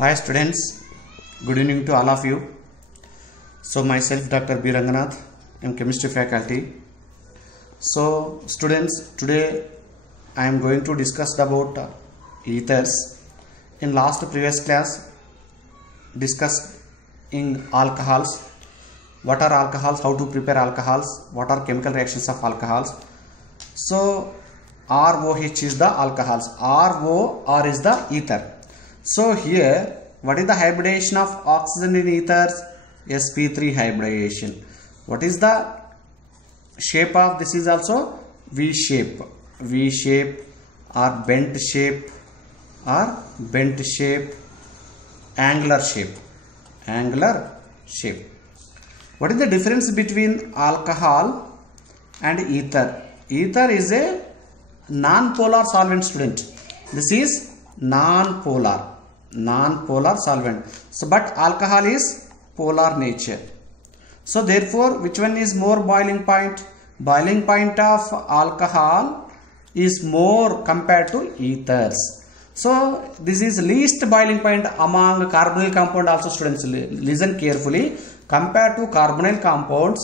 Hi students, good evening to all of you. So myself Dr. B. Ranganath, I am chemistry faculty. So students, today I am going to discuss about ethers. In last previous class discussed in alcohols. What are alcohols, how to prepare alcohols, what are chemical reactions of alcohols. So ROH is the alcohols, ROR is the ether. So here, what is the hybridization of oxygen in ethers? sp3 hybridization. What is the shape of this? Is also V shape, V shape or bent shape or bent shape, angular shape, angular shape. What is the difference between alcohol and ether? Ether is a non-polar solvent, student. This is non-polar solvent. So but alcohol is polar nature. So therefore which one is more boiling point? Boiling point of alcohol is more compared to ethers. So this is least boiling point among carbonyl compound. Also students, listen carefully. Compared to carbonyl compounds,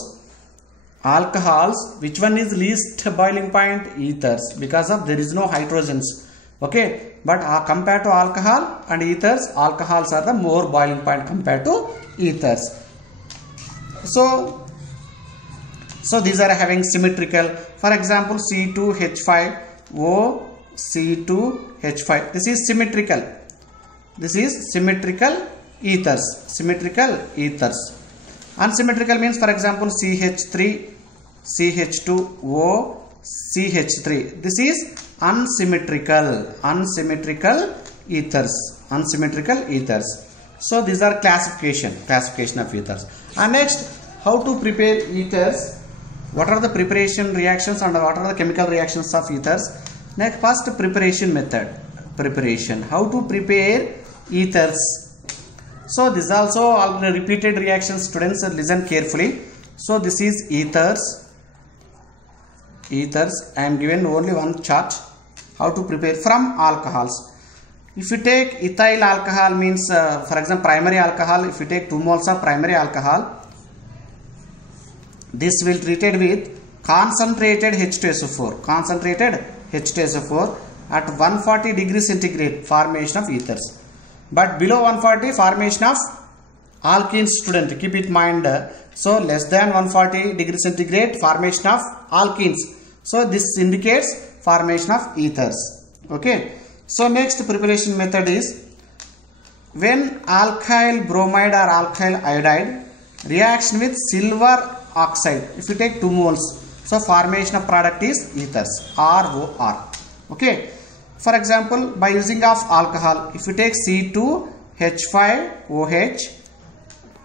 alcohols, which one is least boiling point? Ethers, because of there is no hydrogens. Okay, but compared to alcohol and ethers, alcohols are the more boiling point compared to ethers. So these are having symmetrical. For example, C2H5O, C2H5. This is symmetrical. This is symmetrical ethers. Symmetrical ethers. Unsymmetrical means, for example, CH3, CH2O, CH3. This is unsymmetrical ethers. Unsymmetrical ethers. So these are classification of ethers. And next, how to prepare ethers? What are the preparation reactions and what are the chemical reactions of ethers? Next, first preparation method. Preparation. How to prepare ethers? So this is also all repeated reactions. Students, listen carefully. So this is ethers. Ethers. I am given only one chart. How to prepare from alcohols. If you take ethyl alcohol, means for example primary alcohol. If you take 2 moles of primary alcohol, this will treated with concentrated H2SO4. Concentrated H2SO4 at 140 degrees centigrade, formation of ethers. But below 140, formation of alkenes, student. Keep it in mind. So less than 140 degrees centigrade, formation of alkenes. So this indicates formation of ethers. Okay. So next preparation method is, when alkyl bromide or alkyl iodide reaction with silver oxide. If you take 2 moles, so formation of product is ethers, ROR. Okay. For example, by using of alcohol, if you take C2H5OH,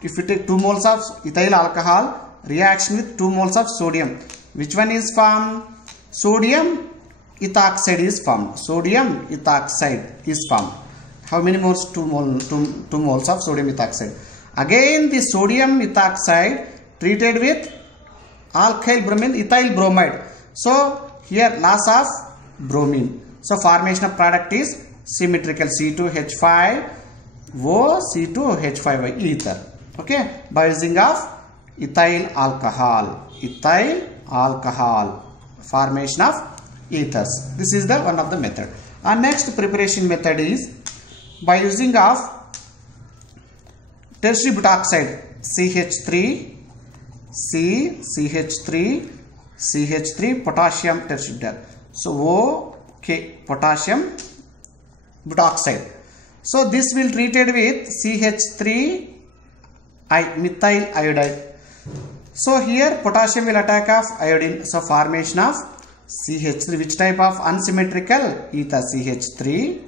if you take 2 moles of ethyl alcohol, reaction with 2 moles of sodium, which one is formed? Sodium ethoxide is formed. Sodium ethoxide is formed. How many moles? 2 moles of sodium ethoxide. Again the sodium ethoxide treated with alkyl bromine, ethyl bromide. So here loss of bromine. So formation of product is symmetrical, C2H5O, C2H5O, ether. Okay, by using of ethyl alcohol, formation of ethers. This is the one of the method. And next preparation method is by using of tertiary butoxide, CH3, CH3, potassium tertiary butyl. So potassium butoxide. So this will treated with CH3 methyl iodide. So here potassium will attack of iodine. So formation of CH3. Which type of unsymmetrical? Ether, CH3O,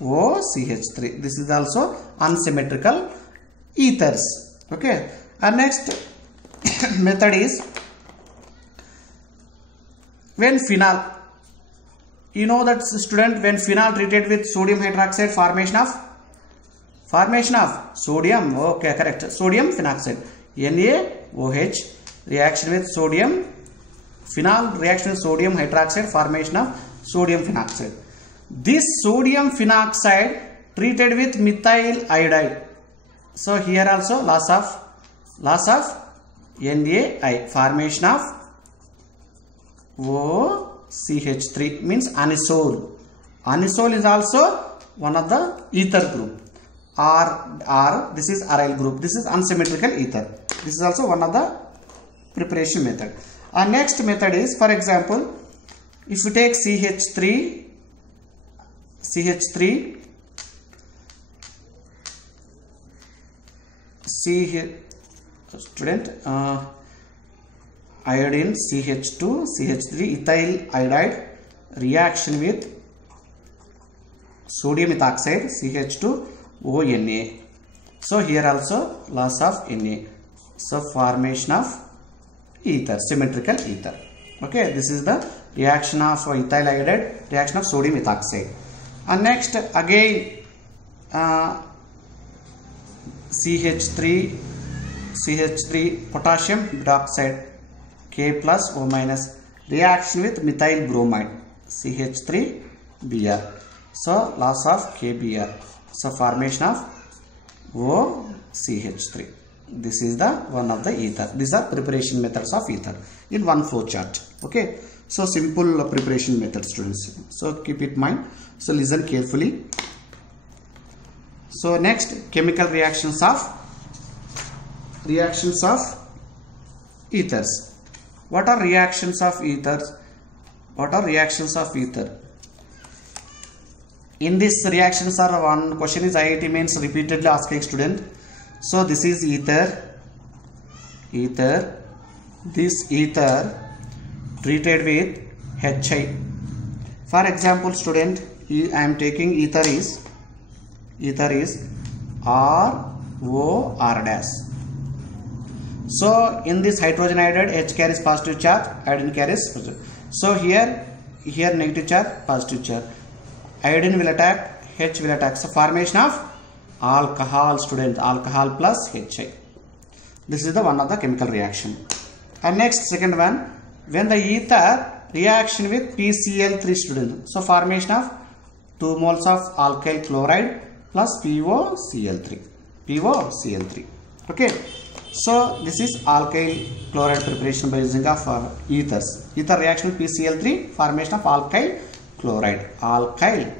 CH3. This is also unsymmetrical ethers. Okay. And next method is, when phenol, you know that student, when phenol treated with sodium hydroxide, formation of sodium, okay, correct, sodium phenoxide, NaOH, reaction with sodium, phenol reaction with sodium hydroxide, formation of sodium phenoxide. This sodium phenoxide treated with methyl iodide. So here also loss of NaI, formation of OCH3 means anisole. Anisole is also one of the ether group. R this is aryl group. This is unsymmetrical ether. This is also one of the preparation method. Our next method is, for example, if you take CH3 student iodine CH2 CH3 ethyl iodide reaction with sodium ethoxide CH2ONa. So here also loss of Na. So formation of ether, symmetrical ether. Okay, this is the reaction of ethyl iodide, reaction of sodium ethoxide. And next again CH3 potassium hydroxide K plus O minus reaction with methyl bromide CH3Br. So loss of KBr. So formation of OCH3. This is the one of the ether. These are preparation methods of ether in one flow chart. Okay. So simple preparation method, students. So keep it in mind. So listen carefully. So next, chemical reactions of ethers. What are reactions of ethers? What are reactions of ether? In this reactions are one question is IIT means repeatedly asking student. So this is ether. This ether treated with HI. For example, student, I am taking ether is ROR dash. So in this hydrogen iodide, H carries positive charge, iodine carries positive. So here negative charge, positive charge. Iodine will attack, H will attack. So formation of alcohol, student, alcohol plus HI. This is the one of the chemical reaction. And next, second one, when the ether reaction with PCl3, student. So formation of 2 moles of alkyl chloride plus POCl3. Okay. So this is alkyl chloride preparation by using of ethers. Ether reaction with PCl3, formation of alkyl chloride. Alkyl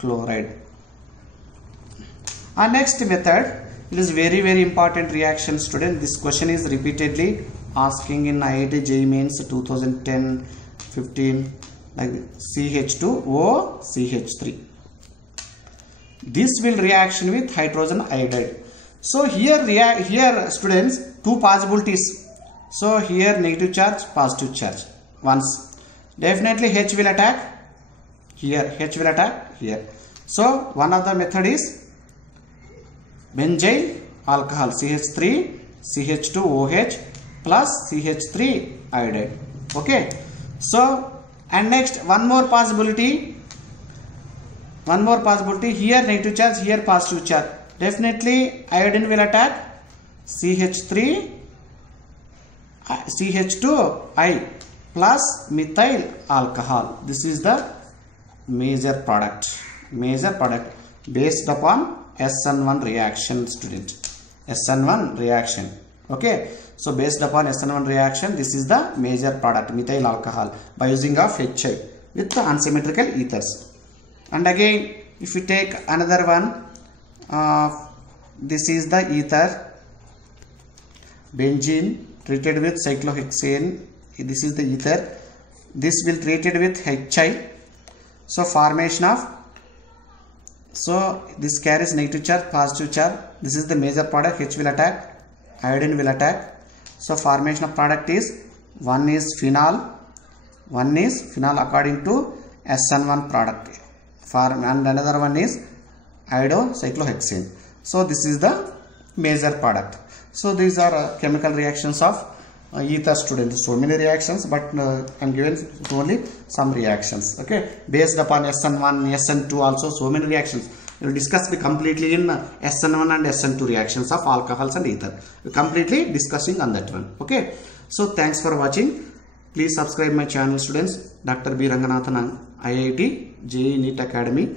chloride. Our next method, it is very important reaction, student. This question is repeatedly asking in IIT JEE Mains 2010-15, like CH2O CH3. This will reaction with hydrogen iodide. So here students, two possibilities. So here negative charge, positive charge. Once definitely H will attack here, H will attack here. So one of the method is benzyl alcohol CH3 CH2OH plus CH3 iodide. Okay. So and next one more possibility, here negative charge, here positive charge. Definitely iodine will attack CH2I plus methyl alcohol. This is the major product based upon SN1 reaction, student. SN1 reaction. Okay. So based upon SN1 reaction, this is the major product, methyl alcohol, by using of HI with the unsymmetrical ethers. And again, if you take another one, this is the ether, benzene treated with cyclohexane. This is the ether. This will treated with HI. So formation of, so this carries negative charge, positive charge. This is the major product. H will attack, iodine will attack. So formation of product is one is phenol according to SN1 product, and another one is iodocyclohexane. So this is the major product. So these are chemical reactions of ether, students. So many reactions, but I am given only some reactions. Okay, based upon SN1, SN2 also so many reactions. We will discuss completely in SN1 and SN2 reactions of alcohols and ether. We completely discussing on that one. Okay. So thanks for watching. Please subscribe my channel, students. Dr. B. Ranganathan, IIT JEE NEET Academy.